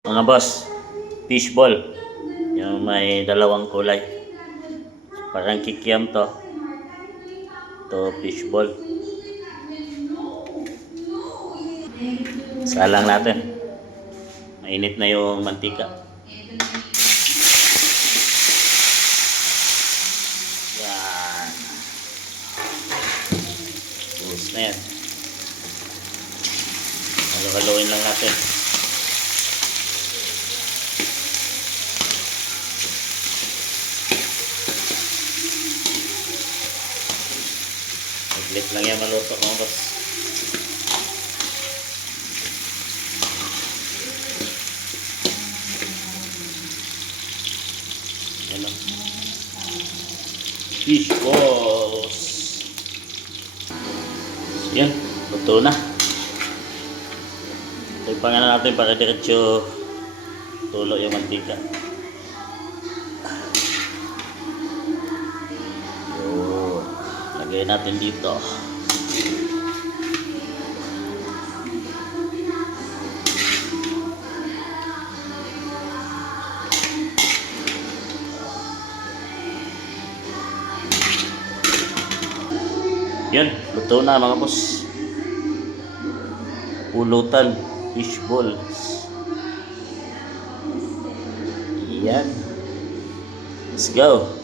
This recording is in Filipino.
Mga boss, fishball. Yung may dalawang kulay. Parang kikiam to. To fishball. Salang natin. Mainit na yung mantika. Yan. Buhos na yan. Halo-haloin lang natin. Saglit lang yan maluto mga boss. Yan o. Fish balls. Yan. Luto na. Ipangan na natin para diretso tulo yung mantika. Yun. Lagay natin dito. Yan, luto na mga boss. Pulutan, fish balls. Yan. Let's go.